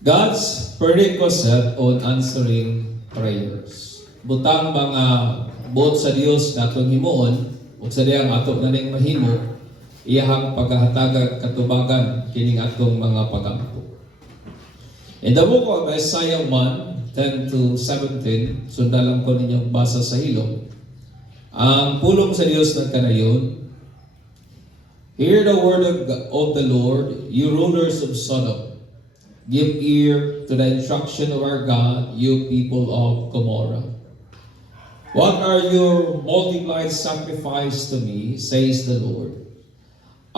God's prerequisite on answering prayers. Butang mga buot sa Dios na atong himuon ug sa diyang ato naning mahimo iyahang paghahatag katubagan kining atong mga pagampo. In the book of Isaiah 1:10 to 17, sundalan ko ninyong basa sa hilong. Ang pulong sa Dios na kanayon, hear the word of the Lord, you rulers of Sodom. Give ear to the instruction of our God, you people of Gomorrah. What are your multiplied sacrifice to me, says the Lord?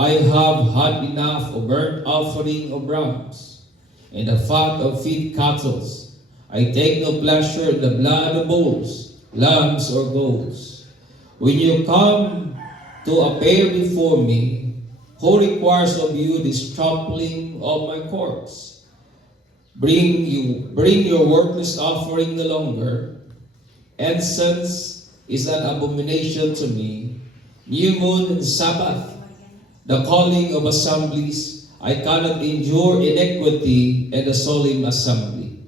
I have had enough of burnt offering of rams and the fat of feed cattle. I take no pleasure in the blood of bulls, lambs, or goats. When you come to appear before me, who requires of you this trampling of my courts? Bring your worthless offering no longer. Incense is an abomination to me. New moon and Sabbath, the calling of assemblies. I cannot endure iniquity and a solemn assembly.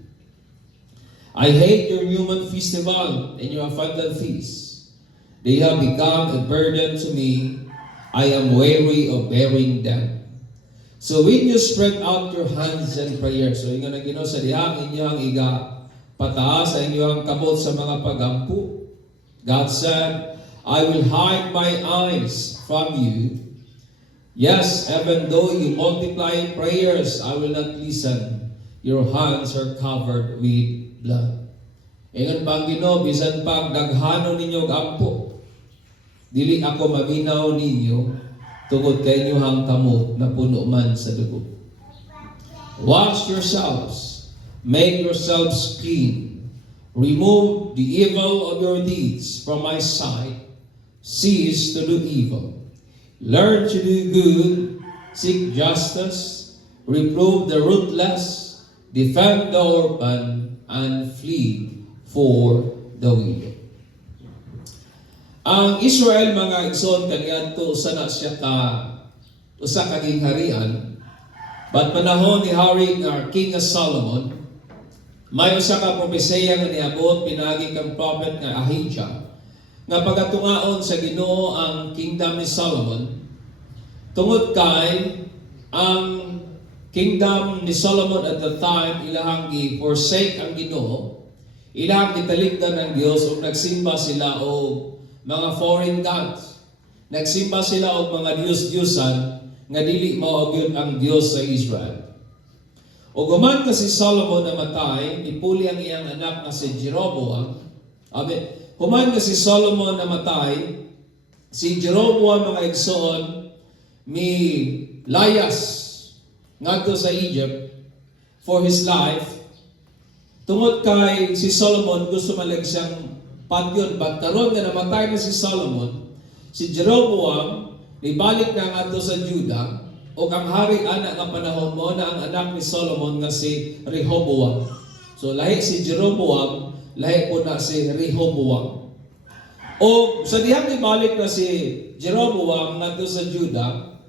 I hate your human festival and your abundant feasts. They have become a burden to me. I am weary of bearing them. So when you spread out your hands in prayer, so yung na Ginoo sa dihang inyong iga pataas sa inyong kamot sa mga pagampu. God said, I will hide my eyes from you. Yes, even though you multiply prayers, I will not listen. Your hands are covered with blood. Ingon pang Ginoo, bisan pag daghano ninyo gampo, dili ako maminaw ninyo tungod kay inyong kamot na puno man sa dugo. Wash yourselves, make yourselves clean, remove the evil of your deeds from my sight, cease to do evil, learn to do good, seek justice, reprove the ruthless, defend the orphan, and flee for the widow. Ang Israel mga igsoon kaniadto usa na siya usa ka gingharian. But panahon ni Hari nga King Solomon, may usa ka propesiya nga niabot pinagi kang prophet nga Ahijah nga pagatungaon sa Ginoo ang kingdom ni Solomon tungod kay ang kingdom ni Solomon at the time ilahang gi-forsake ang Ginoo, ilahang gitalikdan ng Dios ug nagsimba sila og mga foreign gods. Nagsimba sila og mga Diyos-Diyosan nga dili mao gyud ang Dios sa Israel. O guman si Solomon namatay, ipuli ang iyang anak na si Jeroboam. Amen. Human si Solomon namatay, si Jeroboam mga igsoon mi layas ngadto sa Egypt for his life. Tungod kay si Solomon gusto malag siyang patyon, pagkaroon nga namatay na si Solomon, si Jeroboam, ibalik na nga sa Judah, o ang hari anak nga panahon mo na ang anak ni Solomon nga si Rehoboam. So lahi si Jeroboam, lahi po na si Rehoboam. O sa dihang ibalik na si Jeroboam nga sa Judah,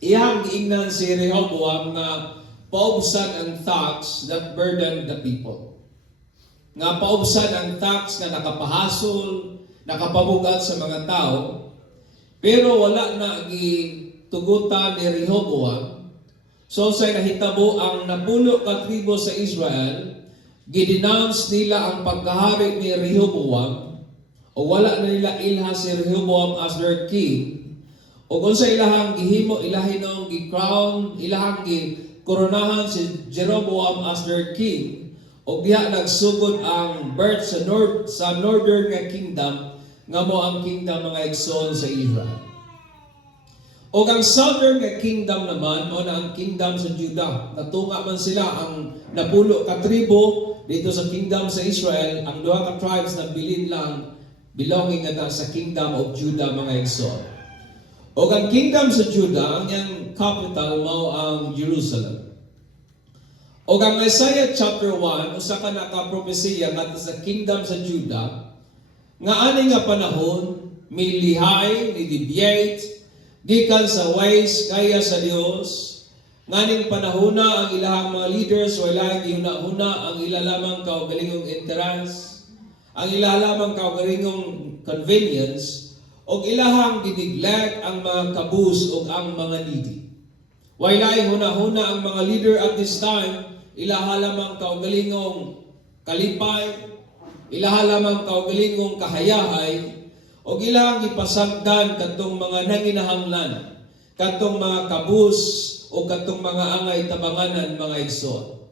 iyang giingnan si Rehoboam nga paubsan ang tax that burdened the people. Nga paubsan ang tax nga nakapahasol, nakapabugat sa mga tao, pero wala na gitugutan ni Rehoboam. So sa nahitabo ang napulo ka tribo sa Israel, gidenounce nila ang pagkahari ni Rehoboam, o wala na nila ilha si Rehoboam as their king, o kung sa ilahang gihimo, ilahinong gi-crown, ilahang gi-koronahan si Jeroboam as their king, o diha nagsugod ang birth sa northern nga kingdom nga mo ang kingdom mga igsoon sa Israel. O ang southern nga kingdom naman mo na ang kingdom sa Judah. Natunga man sila ang napulo ka tribo dito sa kingdom sa Israel, ang duha ka tribes na bilin lang belonging na sa kingdom of Judah mga igsoon. O ang kingdom sa Judah, ang iyang capital mao ang Jerusalem. O ang Isaiah chapter 1, usa ka nakapropesiya ngadto sa kingdom sa Judah, nga ani nga panahon, milihay, ni deviate, gikan sa ways kaya sa Dios, Nganing panahuna ang ilahang mga leaders wala gihuna-huna ang ilalamang kaugalingong interest, ang ilalamang kaugalingong convenience, o ilahang gineglect ang mga kabus o ang mga needy. Wailay huna-huna ang mga leader at this time, ilahalamang kaugalingong kalipay, ilahalamang kaugalingong kahayahay, o ilahang ipasagdan katong mga nanginahanglan, katong mga kabus, o katong mga angay tabanganan mga igsoon.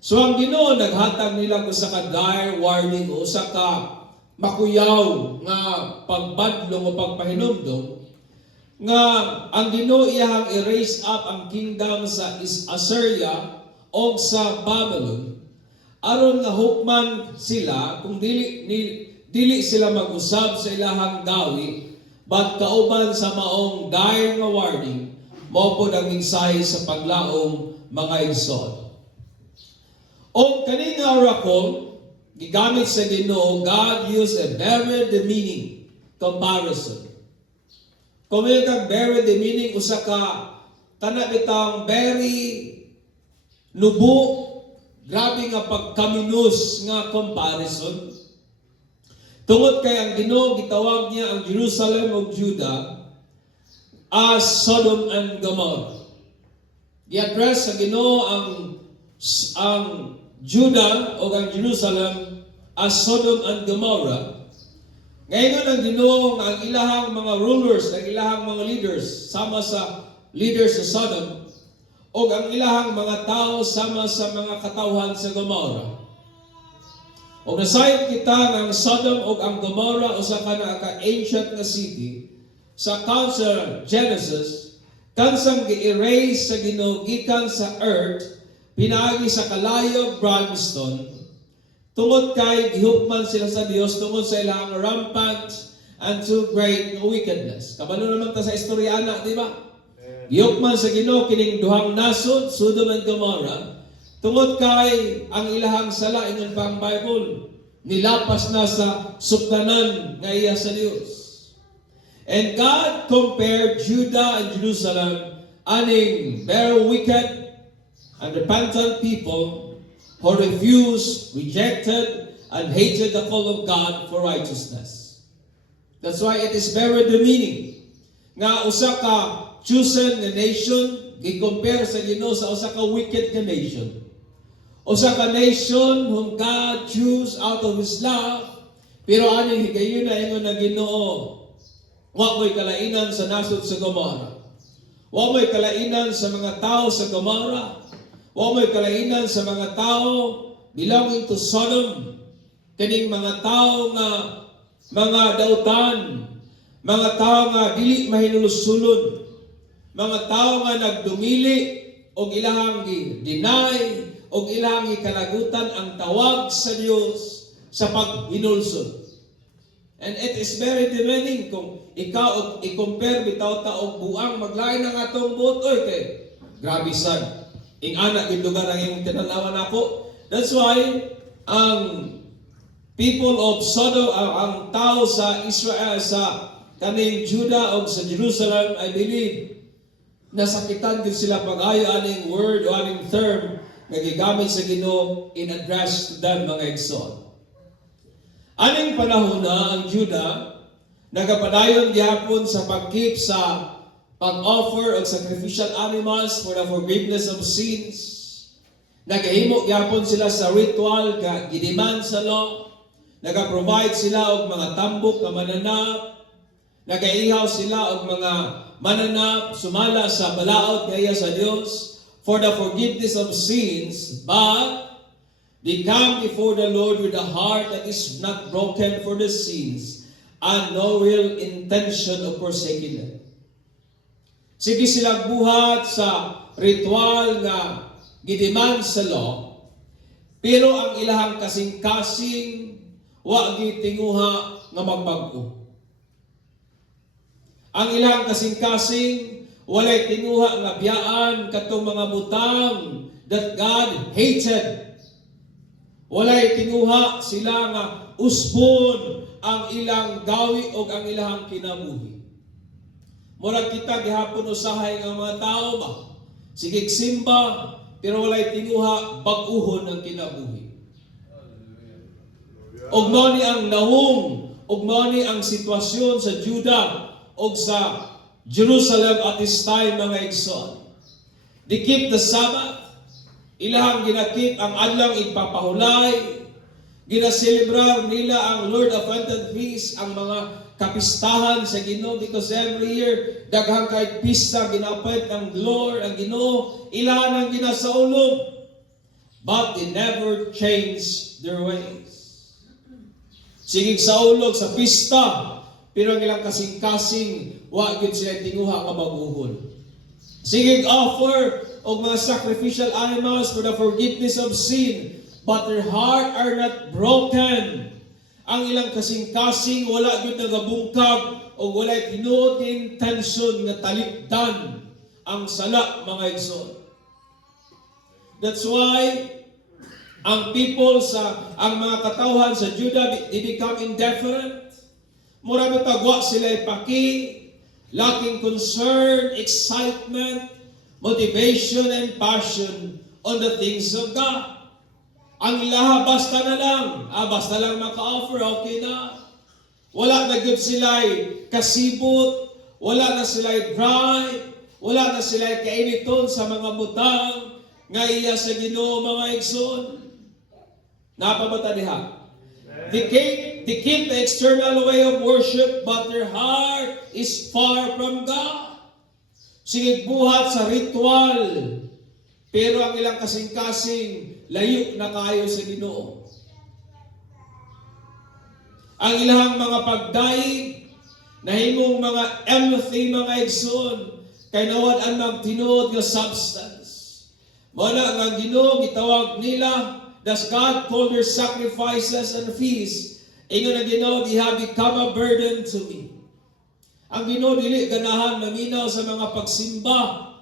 So ang Ginoo naghatag nila ko sa dire warning o sa ka makuyaw nga pagbadlong o pagpahinumdom nga ang Ginoo iyang i-raise up ang kingdom sa Assyria o sa Babylon aron nga hukman sila kung dili sila mag-usab sa ilahang gawi but kauban sa maong dire nga warning mao po ang mensahe sa paglaom mga igsoon. O kaning oracle gigamit sa Ginoo, God used a very demeaning comparison. Kung may kang very demeaning usa ka kana bitang very nubo, grabe nga pagkaminus nga comparison. Tungod kay ang Ginoo gitawag niya ang Jerusalem ug Judah as Sodom and Gomorrah. I-address sa Ginoo ang Judah o ang Jerusalem as Sodom and Gomorrah. Ngayon ang Ginoo ang ilahang mga rulers, ang ilahang mga leaders sama sa leaders sa Sodom o ang ilahang mga tao sama sa mga katawhan sa Gomorrah. O nasayop kita ng Sodom o ang Gomorrah o sa kana ka ancient nga city sa Council Genesis, kansang gi-erase sa Ginoo gikan sa earth, pinaagi sa kalayo brimstone, tungod kay gihukman sila sa Dios tungod sa ilang rampant and too great wickedness. Kabalo naman ta sa istoryana, di ba? Gihukman sa Ginoo kining duhang nasod, Sodom and Gomorrah, tungod kay ang ilahang sala ingon pang Bible, nilapas na sa sukdanan nga iya sa Dios. And God compared Judah and Jerusalem aning very wicked and repentant people who refused, rejected, and hated the call of God for righteousness. That's why it is very demeaning nga usa ka chosen nga nation gi-compare sa Ginoo sa usa ka wicked nga nation. Usa ka nation whom God chose out of His love, pero aning higayon na ingon na Ginoo, wa mo'y kalainan sa nasod sa Gomorrah. Wa mo'y kalainan sa mga tao sa Gomorrah. Wa mo'y kalainan sa mga tao belonging to Sodom. Kaning mga tao nga mga dautan, mga tao nga dili mahinulusulod, mga tao nga nagdumili og ilahang deny og ilahang ikalagutan ang tawag sa Dios sa paghinulsod. And it is very demanding kung ikaw i-compare bitaw ta og buang maglain ang atong buot oy kay grabe sad. Ing anak gid lugar ang imong tinanawan nako. That's why ang people of Sodom, ang tao sa Israel, sa kaning Judah o sa Jerusalem, I believe nasakitan din sila pag-ayo aning word o aning term nga gigamit sa Ginoo in address to them mga igsoon. Aning panahon na ang Judah nagapadayon gihapon sa pagkeep sa pag-offer og sacrificial animals for the forgiveness of sins. Nagahimo gihapon sila sa ritual nga gidemand sa law. Nagaprovide sila og mga tambok nga mananap. Nagaihaw sila og mga mananap sumala sa balaod kaya sa Dios for the forgiveness of sins, but they come before the Lord with a heart that is not broken for the sins and no real intention of forsaking them. Sige silang buhat sa ritual nga gidemand sa law, pero ang ilahang kasing-kasing wa gitinguha nga magbag-o. Ang ilahang kasing-kasing walay tinguha nga biyaan katong mga butang that God hated. Walay tinguha sila nga usbon ang ilang gawi o ang ilang kinabuhi. Murag kita gihapon usahay nga mga tao ba? Sige simba, pero walay tinguha, bag-uhon ang kinabuhi. Og mao ni ang nahum, og mao ni ang sitwasyon sa Juda og sa Jerusalem at this time, mga igsoon. They keep the Sabbath, ilahang ginakip ang adlang igpapahulay, ginaselebrar nila ang Lord Appointed Feast, ang mga kapistahan sa Ginoo, because every year daghang kay pista ginapait ng Lord ang Ginoo, ilahan ang ginasaulog, but they never changed their ways. Sigig sa ulog sa pista, pero ang ilang kasing-kasing wa gyud sila tinguha nga baguhon. Sigig offer og mga sacrificial animals for the forgiveness of sin, but their heart are not broken. Ang ilang kasing-kasing wala gyud nagabungkag o wala tinuod nga intensyon nga talikdan ang sala, mga igsoon. That's why ang people ang mga katawhan sa Judah, they become indifferent. Mura bitagwa sila ipaki, lacking concern, excitement, motivation, and passion on the things of God. Ang ilaha, basta na lang. Basta lang maka-offer, okay na. Wala na good sila'y kasibot, wala na sila'y drive, wala na sila'y kainiton sa mga butang, nga iya sa Ginoo, mga igsoon. Napabata diha. They keep the external way of worship, but their heart is far from God. Sige buhat sa ritual, pero ang ilang kasing-kasing layo na kayo sa Ginoo. Ang ilang mga pagdaig, nahimong mga empathy, mga igsoon, kay nawad ang magtinuod nga substance. Muna ang Ginoo gitawag nila, does God call their sacrifices and feasts? Ingon ang Ginoo, they have become a burden to me. Ang Ginoo dili ganahan maminaw sa mga pagsimba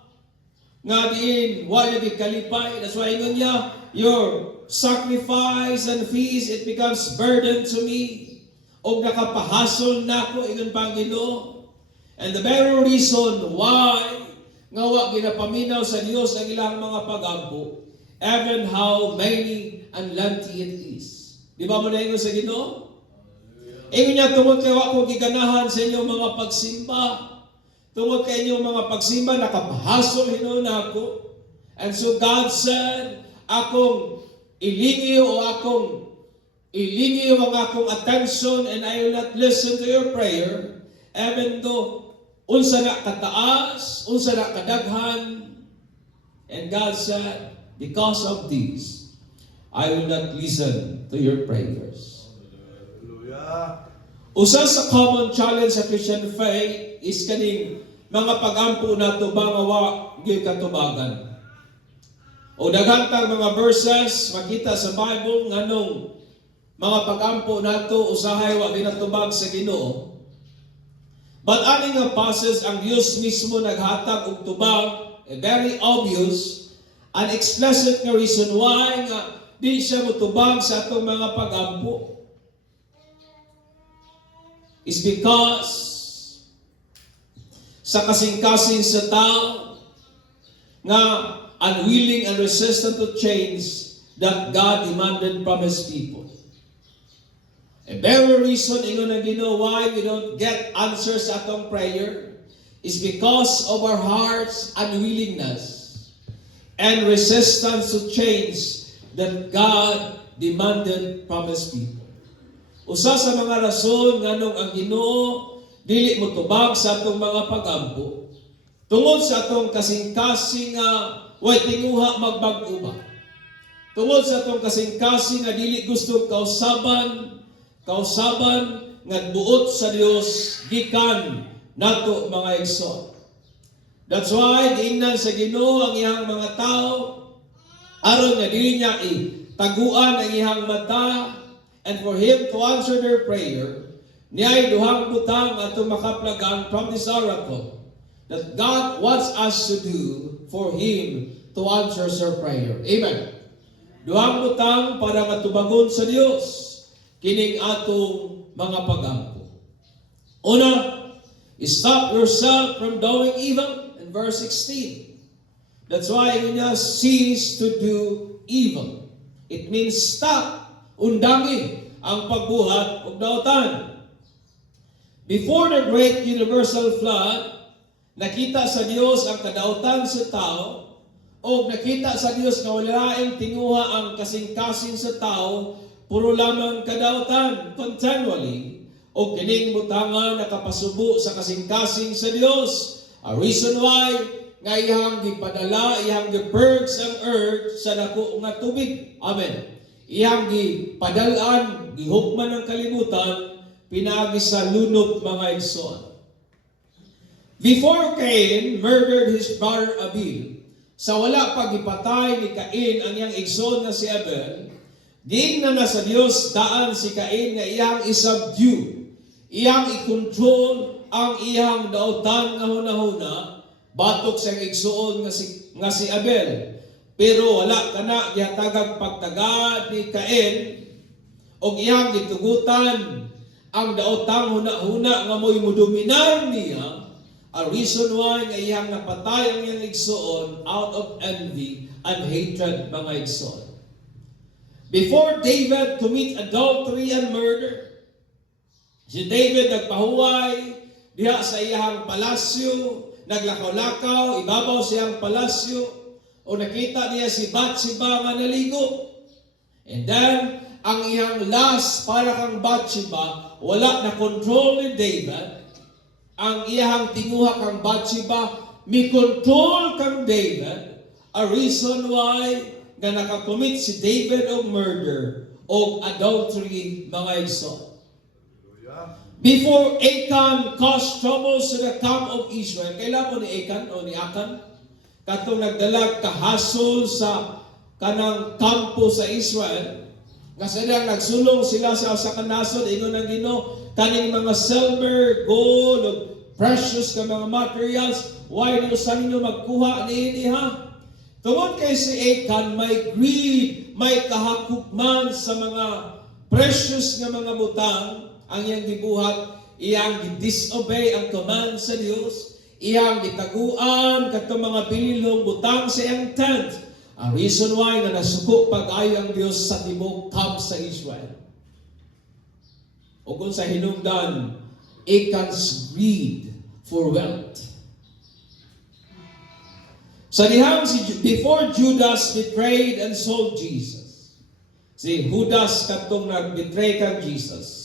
nga diin wala di kalipay. That's why ingon niya, your sacrifice and feast, it becomes burden to me. Og nakapahasol nako, ingon pa ang Ginoo. And the very reason why nga wa ginapaminaw sa Dios ang ilang mga pagampo, even how many and lengthy it is. Di ba mo na ingon sa Ginoo? Ingon niya, tungod kay wa ko giganahan sa inyong mga pagsimba. Tungod kay inyong mga pagsimba, nakapahasol hinuon ako. And so God said, akong ilingiw ang akong attention, and I will not listen to your prayer, even though unsa na kataas, unsa na kadaghan. And God said, because of this, I will not listen to your prayers. Usa sa common challenge sa Christian faith is kaning mga pagampo nato ba nga wa gyud katubagan. O daghan tang mga verses makita sa Bible nganong mga pagampo nato usahay wa ginatubag sa Ginoo. But ani nga passes ang Dios mismo naghatag og tubag, very obvious and explicit nga reason why nga di siya motubag sa atong mga pagampo. Is because sa kasing-kasing sa tao nga unwilling and resistant to change that God demanded from His people. A very reason ingon ang Ginoo why we don't get answers sa atong prayer is because of our heart's unwillingness and resistance to change that God demanded from His people. Usa sa mga rason nganong ang Ginoo dili mo tubag sa atong mga pagampo tungod sa atong kasing-kasing nga way tinguha magbag-o ba. Tungod sa atong kasing-kasing nga dili gusto kausaban nga buot sa Dios gikan nato, mga igsoon. That's why giingnan sa Ginoo ang iyang mga tao aron nga dili niya taguan ang iyang mata. And for Him to answer their prayer, niya'y duhang butang atong makaplagan from this oracle that God wants us to do for Him to answer our prayer. Amen. Duhang butang para matubangon sa Dios kining atong mga pagampo. Una, stop yourself from doing evil in verse 16. That's why niya cease to do evil. It means stop, undangin ang pagbuhat og daotan. Before the great universal flood, nakita sa Dios ang kadautan sa tao o nakita sa Dios nga walaing tinguha ang kasing-kasing sa tao, puro lamang kadautan continually o kining butangan nakapasubo sa kasing-kasing sa Dios. A reason why nga iyang gipadala, iyang gi-purge ang earth sa dako nga tubig. Amen. Iyang gipadalaan, gihukman ang kalibutan, pinaagi sa lunok mga igsoon. Before Cain murdered his brother Abel, sa wala pagipatay ni Cain ang iyang igsoon nga si Abel, diin na sa Dios daan si Cain nga iyang isubdue, iyang i-control ang iyang dautan nga hunahuna, batok sa igsoon nga si Abel. Pero wala kana gihatagag pagtagad ni Cain og iyang gitugutan ang daotang huna-huna nga mo'y mudominar niya. A reason why nga iyang napatay ang iyang igsoon out of envy and hatred, mga igsoon. Before David commit adultery and murder, si David nagpahuway diha sa iyang palasyo, naglakaw-lakaw, ibabaw sa iyang palasyo, o nakita niya si Bathsheba nga naligo. And then, ang iyang lust para kang Bathsheba, wala na control ni David. Ang iyang tinguha kang Bathsheba, may control kang David. A reason why nga nakakommit si David og murder o adultery, mga igsoon. Before Achan caused troubles to the camp of Israel, kailan po ni Achan o ni Achan? Katong nagdalag kahasol sa kanang kampo sa Israel, nga silang nagsulong sila sa kanasod, ingon ang Ginoo, kaning mga silver, gold, precious ka mga materials, why niyo sa ninyo magkuha niini ha? Tungod kay si Achan, may greed, may kahakukman sa mga precious nga mga butang, ang iyang gibuhat, iyang disobey ang command sa Dios, iyang gitaguan katong mga bililhong butang sa iyang tent. Ang reason why nga nasuko pag-ayo ang Dios sa tibok camp sa Israel. O kung sa hinungdan, Achan's greed for wealth. Sa dihang before Judas betrayed and sold Jesus, si Judas katong nagbetray kang Jesus,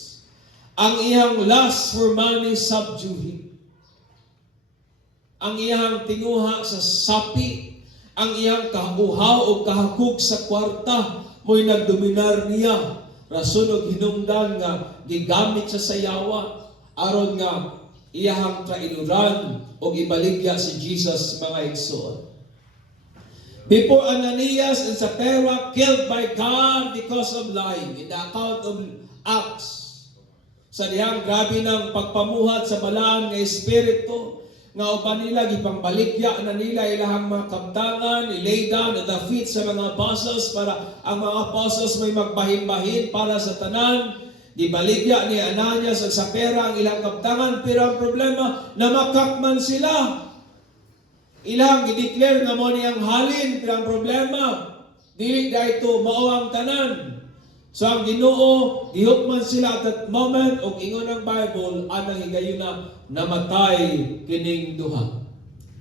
ang iyang lust for money subdue him. Ang iyang tinguha sa sapi, ang iyang kahuhaw o kahakog sa kwarta, mo'y nagdominar niya. Rason og hinungdan nga gigamit sa sayawa, aron nga iyang trainuran o ibaligya si Jesus, mga igsoon. Before Ananias and Sapphira killed by God because of lying, in the account of Acts, sa dihang grabe ng pagpamuhat sa balaan nga espiritu, nga uban nila gipangbaligya na nila ilahang mga kaptangan, ilay down at the feet sa mga apostles para ang mga apostles may magbahin-bahin para sa tanan. Gibaligya ni Ananias at Sapphira ang ilang kaptangan, pero ang problema, namakakman sila. Ilang gideclare nga mo niyang halin, pero ang problema, dili dahito mao ang tanan. So ang Ginoo, gihukman sila at that moment, o ingon ng Bible, anang higayon na namatay kining duha.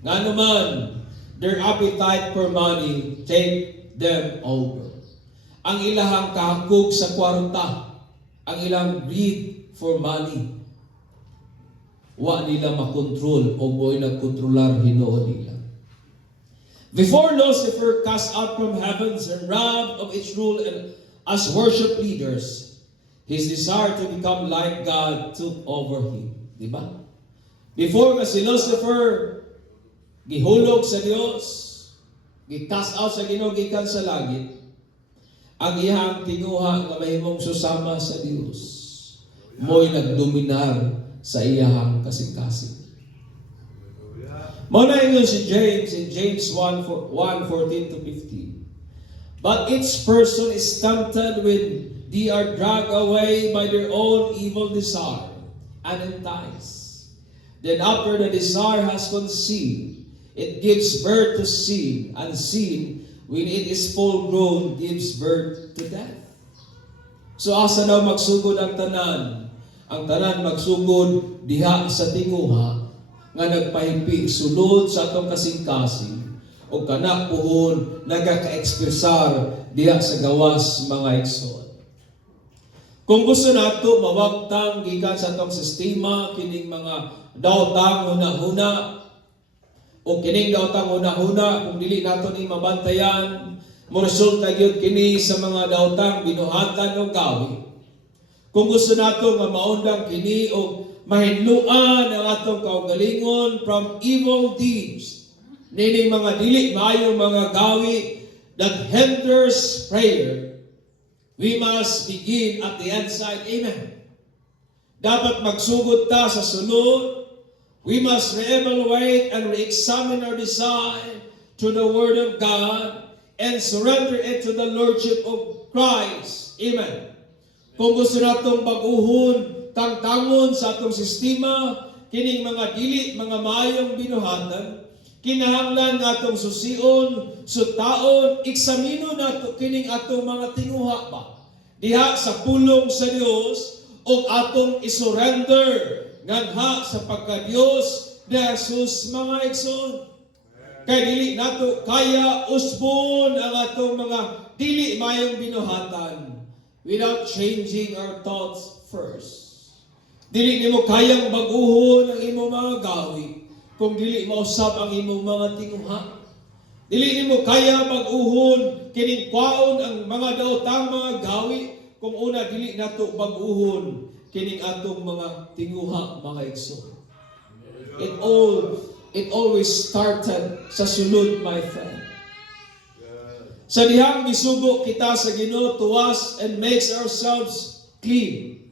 Nga naman, their appetite for money take them over. Ang ilahang kahakog sa kwarta, ang ilang greed for money, wa nila makontrol o mo'y nagkontrolar hinoon nila. Before Lucifer cast out from heavens and robbed of its rule and as worship leaders, his desire to become like God took over him. Diba? Before kasi Lucifer, gihulog sa Dios, gicast out sa Ginoo gikan sa langit, ang iyang tinguha nga mahimong susama sa Dios, mo'y nagdominar sa iyang kasing-kasing. Muna ingon si James in James 1:14 to 15. But each person is tempted when they are dragged away by their own evil desire and enticed. Then after the desire has conceived, it gives birth to sin, and sin, when it is full grown, gives birth to death. So asa daw magsugod ang tanan? Ang tanan magsugod diha sa tinguha nga nagpahipi sulod sa atong kasing-kasing o kana puhon nagaka-ekspresar diha sa gawas mga igsoon. Kung gusto nato mawagtang gikan sa atong sistema kining mga daotang huna-huna o kining daotang huna-huna kung dili nato ni mabantayan, mo resulta gyud kini sa mga daotang binuhatan o gawi. Kung gusto nato nga maundang kini o mahinluan ang atong kaugalingon from evil deeds, nining mga dili maayong mga gawi that hinders prayer, we must begin at the end side. Amen. Dapat magsugod ta sa sulod. We must re-evaluate and re-examine our desire to the Word of God and surrender it to the Lordship of Christ. Amen. Kung gusto natong baguhon, tangtangon sa atong sistema, kining mga dili, mga mayong binuhatan, kinahanglan natong susion, sutaon, eksamino nato kining atong mga tinguha ba. Diha sa pulong sa Dios o atong isurrender ngadha sa pagka-Dios ni Jesus mga igsoon. Kay dili nato kaya usbon ang atong mga dili mayong binuhatan without changing our thoughts first. Dili nimo kayang baguhon ang imong mga gawi kung dili mausab ang imong mga tinguha. Dili nimo kaya baguhon kining kwaon ang mga daotang mga gawi kung una dili nato baguhon kining atong mga tinguha mga igsoon. It always started sa sulod, my friend. Sa dihang gisugo kita sa Ginoo to wash and makes ourselves clean.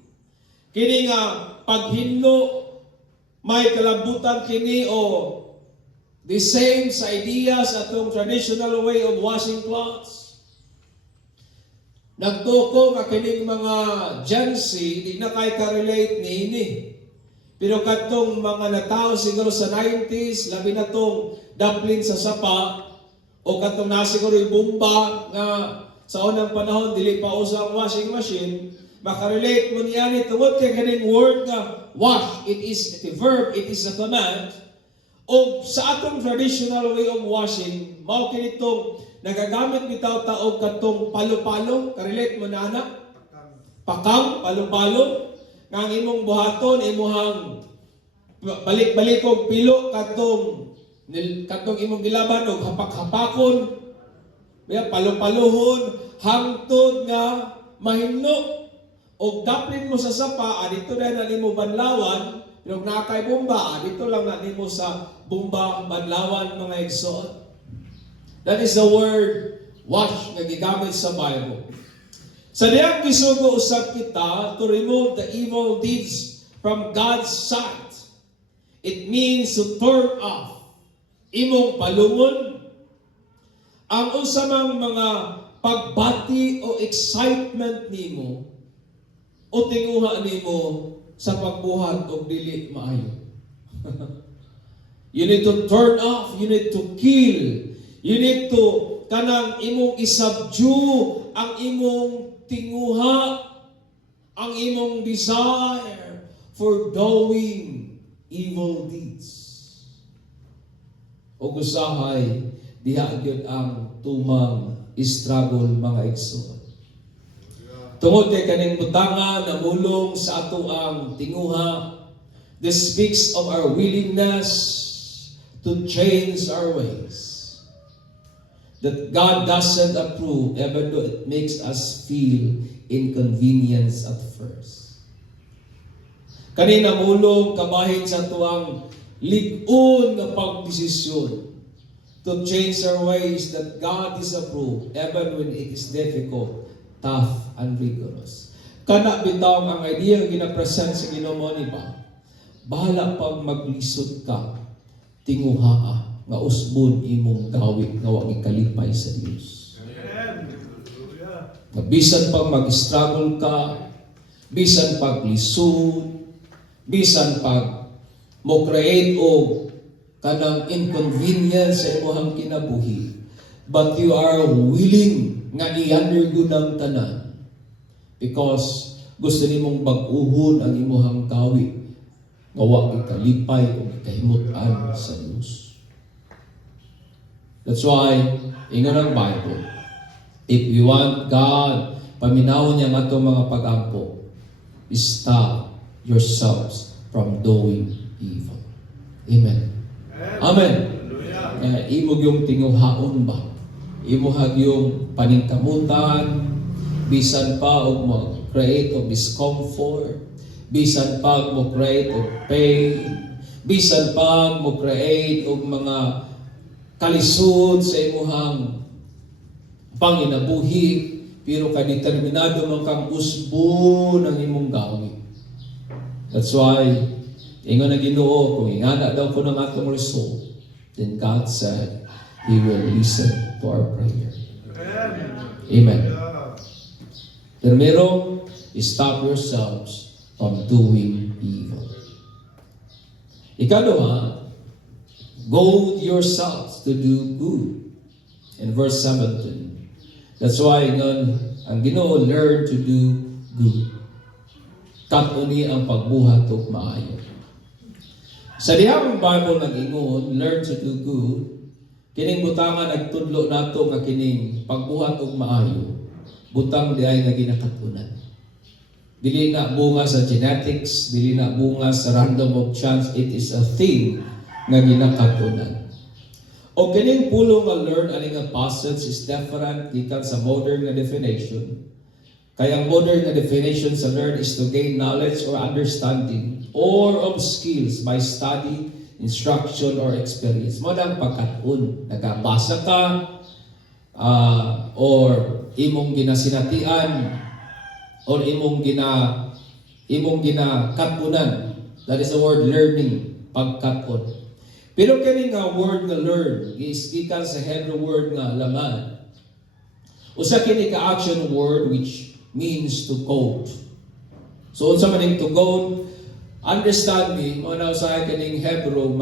Kini nga paghinlo may kalabutan kini o the same sa ideas atong traditional way of washing clothes. Nagtuko nga kining mga Gen Z di na kay ka-relate niini. Pero katong mga natao siguro sa 90s, labi na tong dumpling sa sapa, o katong nasiguro yung bomba nga sa unang panahon, dili pa usang washing machine, makarelate mo niya ni tungod kay kaning word nga wash, it is a verb, it is a command. O sa atong traditional way of washing, mao kinitong nagagamit bitaw ta og katong palo-palo, karelate mo na anak? Pakam, palo-palo, nga ang imong buhaton, imuhang balik-balik og pilo katong imong gilaban og hapak-hapakon, palo-palohon, hangtod nga mahinlo. Og daplin mo sa sapa, dito na nimo banlawan, pero nakay bomba, dito lang na nimo sa bomba banlawan mga igsoon. That is the word wash nga gigamit sa Bible. Sa diyang gisugo usab kita to remove the evil deeds from God's sight. It means to turn off, imong palungon, ang usamang mga pagbati o excitement nimo o tinguha nimo sa pagbuhat og dili maayo. You need to turn off, you need to kill, you need to kanang imong isubdue ang imong tinguha, ang imong desire for doing evil deeds. O usahay, diha gyud ang tumang struggle mga igsoon. Tungod kay kaning butangan na mulong sa ato ang tinguha, this speaks of our willingness to change our ways. That God doesn't approve even though it makes us feel inconvenience at first. Kanina mulong kabahin sa tuwang lig-on na pagdesisyon to change our ways that God disapprove even when it is difficult, tough, and rigorous. Kana bitaw ang idea nga ginapresent sa Ginoo ni ba? Bahala pag maglisod ka, tinguhaa nga usbon imong gawin nga wa gikalipay sa Dios. Bisan pag mag-struggle ka, bisan pag lisod, bisan pag mo create o kanang inconvenience sa imong kinabuhi, but you are willing nga i-undergo ng tanan because gusto nimong bag-uhon ang imong gawi nga wa gikalipay o gikahimutan sa Dios. That's why ingon ang Bible, if you want God paminawon niya nga itong mga pag-ampo, stop yourselves from doing evil. Amen. Amen. Imog yung tinguhaon ba? Imuhag yung paningkamutan, bisan pa o mag-create of discomfort, bisan pa mag-create of pain, bisan pa mag-create of mga kalisod sa imuhang panginabuhi, pero kadeterminado man kang usbo ng imong gawi. That's why, ingon na Ginoo, kung ingana daw ko ng atong result, then God said, He will listen to our prayer. Amen. Primero, stop yourselves from doing evil. Ikalawa, goad yourselves to do good. In verse 17. That's why ang Ginoo, learn to do good. Katuni ang pagbuhat og maayo. Sa dihang Bible nag-ingon, learn to do good. Kining butangan nagtudlo nato nga kining pagbuhat og maayo. Butang diay nga ginakatunan. Dili na bunga sa genetics, dili na bunga sa random of chance, it is a thing nga ginakatunan. O kining pulong nga learn ani nga passage is different gikan sa modern nga definition. Kaya ang modern nga definition sa learn is to gain knowledge or understanding or of skills by study, instruction, or experience. Mo lang pagkatun, nagabasa ka, or imong ginasinatian, or imong ginakatunan. That is the word learning, pagkatun. Pero kini nga word nga learn is gikan sa Hebrew word nga laman. Usa kini ka action word which means to code. So unsa man ning to code? Understand me, muna usahay kining Hebrew,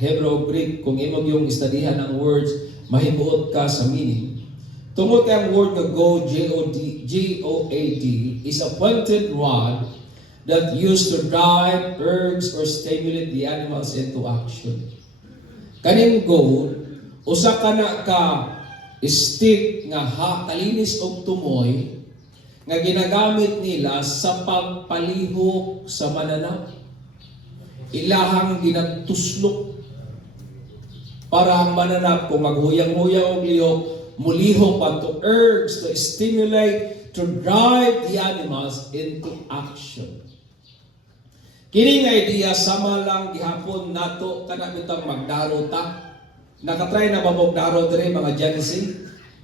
Hebrew Greek, kung imong yung istadihan ng words, mahimuot ka sa meaning. Tungod kay ang word nga go, G-O-A-D, is a pointed rod that used to drive, urge, or stimulate the animals into action. Kaning go, usa ka na ka stick nga kalinis og tumoy nga ginagamit nila sa pagpalihok sa mananap. Ilahang ginatuslok para ang mananap kung maghuyang-huyang og lihok, mulihok pa to urge, to stimulate, to drive the animals into action. Kining idea sama lang gihapon nato kana bitang magdaro ta. Nakatry na ba magdaro dire mga Gen Z?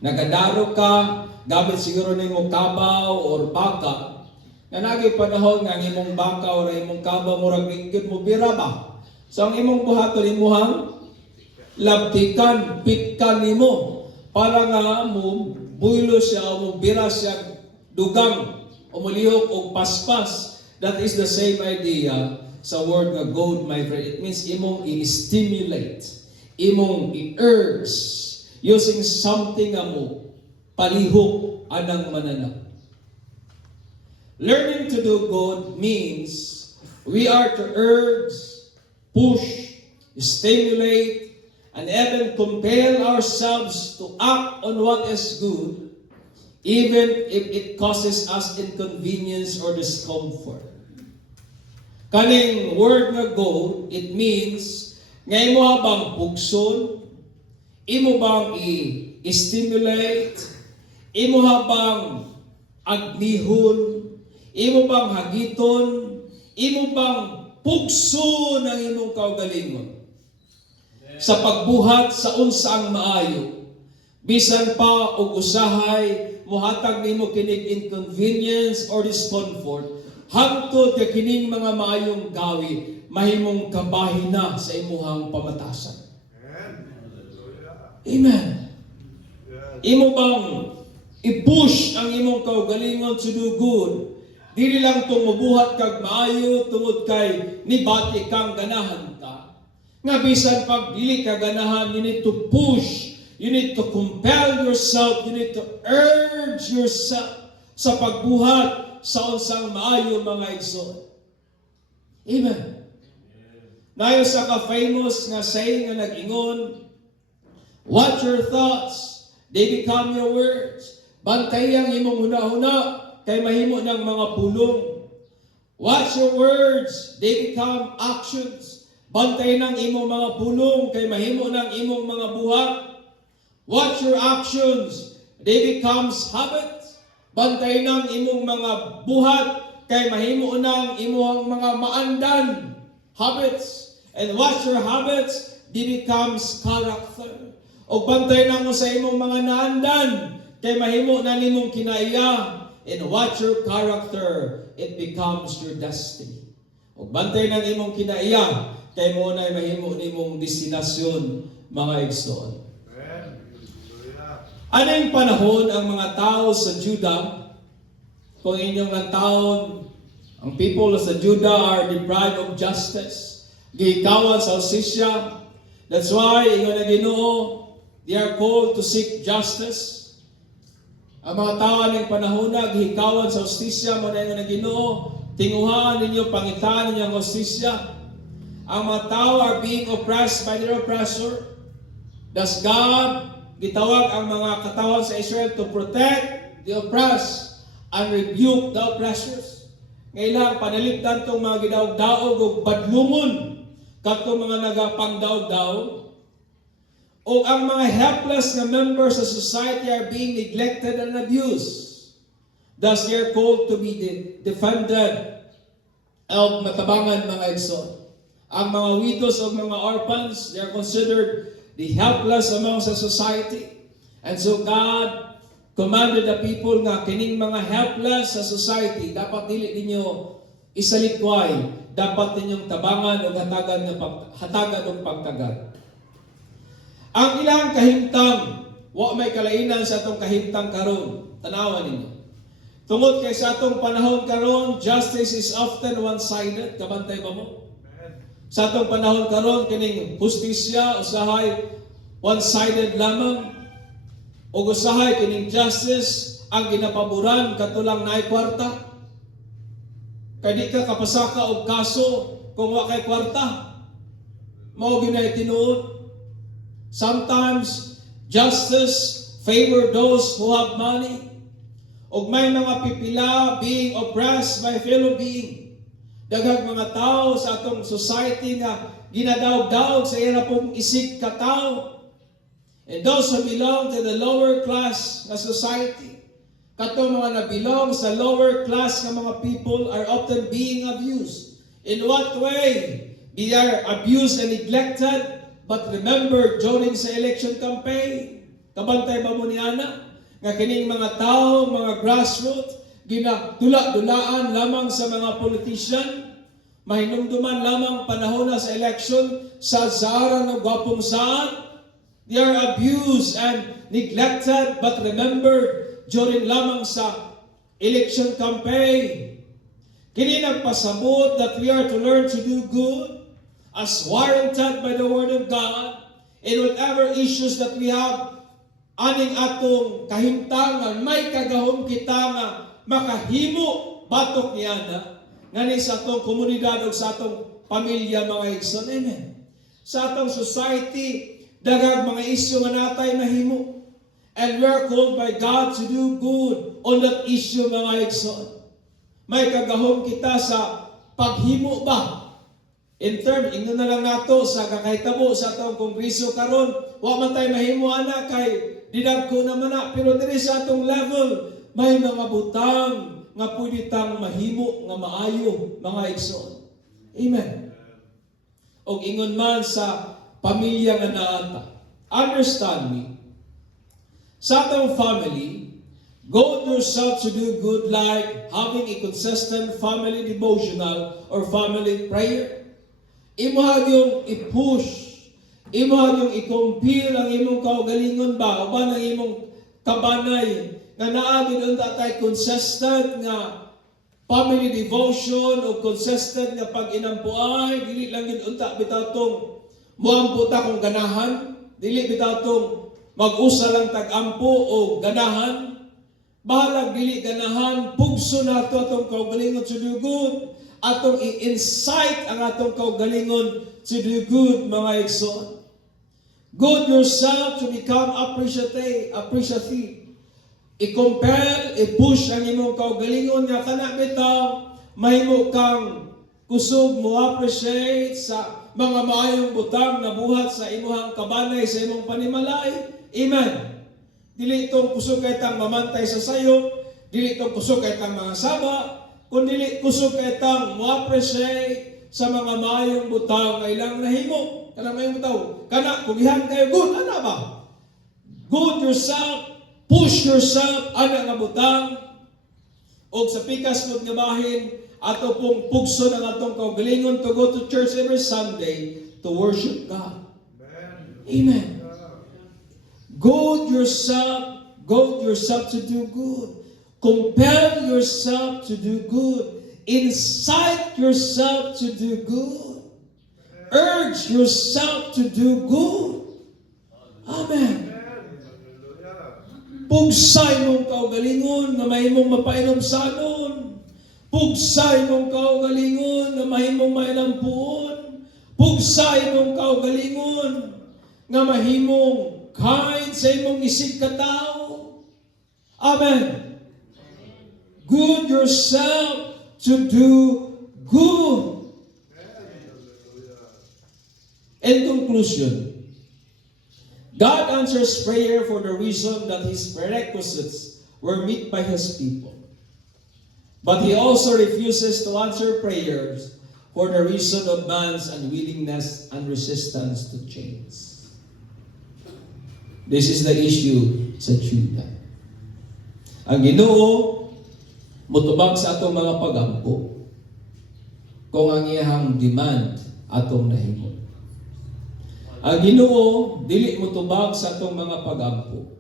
Nagadaro ka gamit siguro nimo kabaw or baka. Nga nagi panahon nga ang imong baka o imong kabaw murag ingkit mo bira ba? So ang imong buhaton imuhang labtikan, pitkan nimo para nga mo builo siya o mo bira siya dugang o mulihok o paspas. That is the same idea sa word nga goad, my friend. It means imong i-stimulate, imong i-urge, using something nga mo palihok anang mananap. Learning to do good means we are to urge, push, stimulate, and even compel ourselves to act on what is good, even if it causes us inconvenience or discomfort. Kaning word nga go, it means nga imo bang pugson, imo bang i-stimulate, imo bang agnihon, imo bang hagiton, imo bang pugson ang imong kaugalingon sa pagbuhat sa unsang maayo. Bisan pa og usahay mohatag nimo kining inconvenience or discomfort, hangtod ka kining mga maayong gawi mahimong kabahin na sa imuhang pamatasan. Amen. Imo bang i-push ang imong kaugalingon to do good? Dili lang tong mabuhat kag maayo tungod kay nibati kang ganahan ka. Nga bisan pag dili ka ganahan, you need to push, you need to compel yourself, you need to urge yourself sa pagbuhat sa unsang maayo mga igsoon. Amen. Nayo sa ka-famous nga saying nga nag-ingon, watch your thoughts, they become your words. Bantayang imong huna-huna, kay mahimo ng mga pulong. Watch your words, they become actions. Bantay ng imong mga pulong, kay mahimo ng imong mga buhat. Watch your actions, they becomes habits. Bantay ng imong mga buhat, kay mahimo ng imong mga maandan, habits. And watch your habits, they becomes character. O bantay na mo sa imong mga naandan, kay mahimo na nimong kinaiya. And watch your character, it becomes your destiny. O bantay na imong kinaiya, kay mo na mahimo nimong destinasyon, mga igsoon. Ano yung panahon ang mga tao sa Judah, kung inyong nagtaon, ang people sa Judah are deprived of justice. Gihikawan sa hustisya. That's why, ingon na Ginoo, they are called to seek justice. Ang mga tao ng panahon na gihikawan sa hustisya, mo na ingon na Ginoo, tinguhaan ninyo, pangitaan ninyo ang hustisya. Ang mga tao are being oppressed by their oppressor. Thus God, gitawag ang mga katawan sa Israel to protect the oppressed and rebuke the oppressors. Ngailang panalipdan tong mga gidaog-daog o badlungon katong mga nagapangdaog-daog. O ang mga helpless na members sa society are being neglected and abused. Thus they are called to be defended of matabangan mga igsoon. Ang mga widows o mga orphans, they are considered the helpless among sa society. And so God commanded the people nga kining mga helpless sa society, dapat dili ninyo isalikway, dapat ninyong tabangan o hatagan ng pagtagad. Ang ilang kahimtang, wa may kalainan sa atong kahimtang karon. Tanawan ninyo. Tungod kay sa atong panahon karon, justice is often one-sided. Kabantay ba mo? Sa atong panahon karon, kining hustisya, usahay, one-sided lamang. O usahay, kining justice, ang ginapaboran, katulang naay kwarta. Kaya di ka kapasaka o kaso kung wa kay kwarta. Mao ginay tinuod. Sometimes, justice favor those who have money. O may mga pipila being oppressed by fellow being. Daghang mga tao sa atong society nga ginadaog-daog sa ira pong isig katao. And those who belong to the lower class na society, katong mga nabilong sa lower class ng mga people are often being abused. In what way? They are abused and neglected. But remember, during sa election campaign, kabantay ba mo ni Ana? Nga kining mga tao, mga grassroots, ginatula-dulaan lamang sa mga politician, mahinumduman lamang panahon na sa election, sa zara ng gwapong saan. They are abused and neglected, but remember, during lamang sa election campaign, kini nagpasabot that we are to learn to do good as warranted by the Word of God in whatever issues that we have. Aning atong kahimtangan, may kagahom kita nga makahimo batok niya na ngani sa atong komunidad o sa atong pamilya mga igsoon. Amen. Sa atong society, daghang mga isyu nga natay mahimo. And we are called by God to do good on that issue mga igsoon. May kagahom kita sa paghimo ba? In term, ingno na lang nato sa kakahitabo sa atong kongreso karon, wa man tay mahimo ana kay didagko naman na, pero diri sa atong level may mga butang nga pwede tang mahimo nga maayo mga igsoon. Amen. Og ingon man sa pamilya nga naata. Understand me. Sa atong family, goal yourself to do good like having a consistent family devotional or family prayer. Imuhag yung i-push, imuhag yung i-compare ang imong kaugalingon ba, o ba ng imong kabanay, nga naagin ang tatay consistent nga family devotion o consistent nga pag-inampuay, dili lang yun unta bitaw tong Muampo ta kung ganahan, dili bitaw tong mag-usa lang tag-ampo o ganahan. Bahalag dili ganahan, pugso nato atong kaugalingon to do good, atong i-insight ang atong kaugalingon to do good, mga igsoon. Good yourself to become appreciative. I-compel, i-push ang imong kaugalingon nga kana bitaw, mahimo kang kusog mo appreciate sa mga maayong butang na buhat sa imuhang kabanay sa imong panimalay. Amen. Dili itong kusog kay tang mamantay sa sayo, dili itong kusog kay tang mga saba, kundi kusog kay tang mo appreciate sa mga maayong butang nga ilang nahimo. Kana maayong butaw, kana kugihan kayo good, ana ba? Good yourself, push yourself, ana nga butang. O sa pikas mo nga bahin, ato pong pugso ng atong kaugalingon to go to church every Sunday to worship God. Amen. Goad yourself to do good. Compel yourself to do good. Incite yourself to do good. Urge yourself to do good. Amen. Pugsay mong kaugalingon na mahimong mapainom sanon. Pugsay mong kaugalingon na mahimong mailampuon. Pugsay mong kaugalingon na mahimong kain sa imong isig katao. Amen. Good yourself to do good. In conclusion, God answers prayer for the reason that His prerequisites were met by His people. But He also refuses to answer prayers for the reason of man's unwillingness and resistance to change. This is the issue sa Judah. Ang Ginoo mutubag sa atong mga pagampo kung ang iyang demand atong nahimo. Ang Ginoo dili mutubag sa atong mga pagampo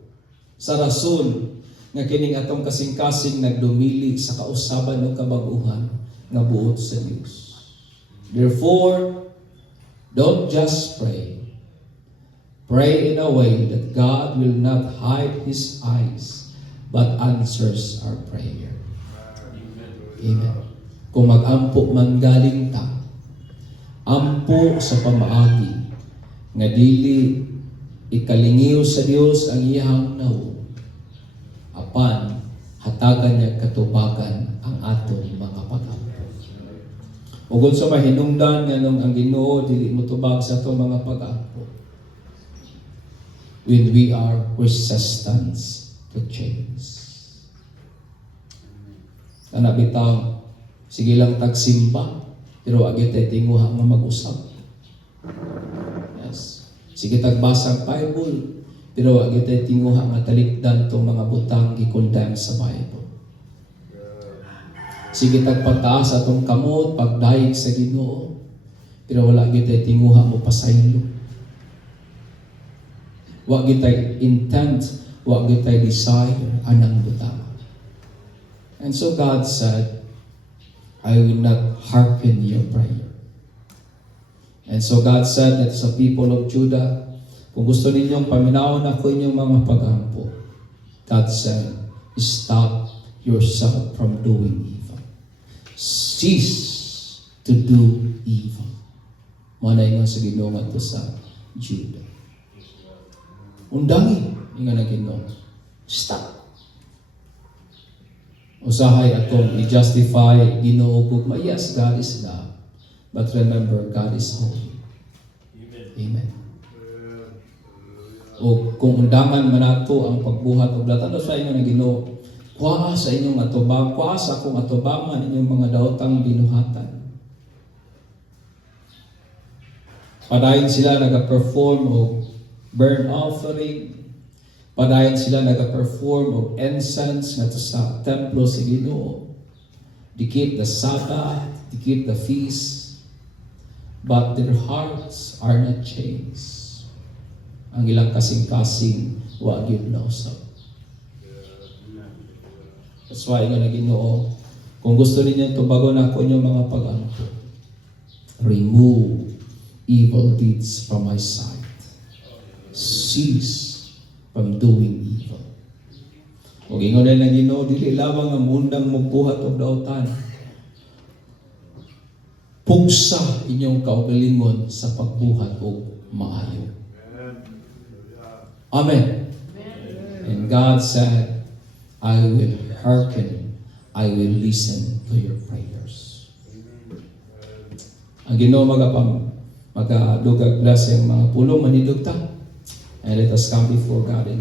sa rason nga kining atong kasing-kasing nagdumili sa kausaban o kabaguhan nga buot sa Dios. Therefore, don't just pray. Pray in a way that God will not hide His eyes, but answers our prayer. Amen. Kung mag-ampo man galing ta, ampo sa pamaagi, nga dili ikalingiw sa Dios ang iyang nawo, apan hatagan niya katubagan ang atong mga pagampo. Ug sa mahinungdan nga nung ang Ginoo dili motubag sa atong mga pagampo, when we are resistant to change. Kana bitaw, sige lang tagsimba, pero agi tay tinguha nga mag-usap. Yes. Sige tagbasa ang Bible, pero agi tay tinguha nga talikdan tong mga butang gikondem sa Bible. Sige tagpataas atong kamot pagdayeg sa Ginoo, pero wala agi tay tinguha mo pasaylo. Wa gitay intent, wa gitay desire anang butang. And so God said, I will not hearken your prayer. And so God said that sa people of Judah, kung gusto ninyong paminawon ako inyong mga pagampo, God said, stop yourself from doing evil. Cease to do evil. Manay nga sa Ginoo ngadto sa Judah. Undangin, nga na Ginoo. Stop. Usahay atong i-justify Ginoo gugma. Yes, God is God. But remember, God is holy. Amen. O kung undangan man nato ang pagbuhat og latano sa inyo nga Ginoo, kuha sa inyong atubang, kuha sa akong atubangan inyong mga daotang binuhatan. Padayon sila nag-perform og burn offering. Padayon sila nag-perform of incense nga sa templo sa Ginoo. They keep the Sabbath, they keep the feast, but their hearts are not changed. Ang ilang kasing-kasing wa gyud nausab. That's why nga Ginoo, kung gusto ninyo tubagon ako inyong mga pagampo, remove evil deeds from my sight. Cease from doing evil. O ingon na ng Ginoo, dili lamang ang mundang magbuhat og dautan. Pugsa inyong kaugalingon sa pagbuhat og maayo. Amen. And God said, I will hearken, I will listen to your prayers. Ang Ginoo magadugag bless ang mga pulong manidugta. And let us come before God in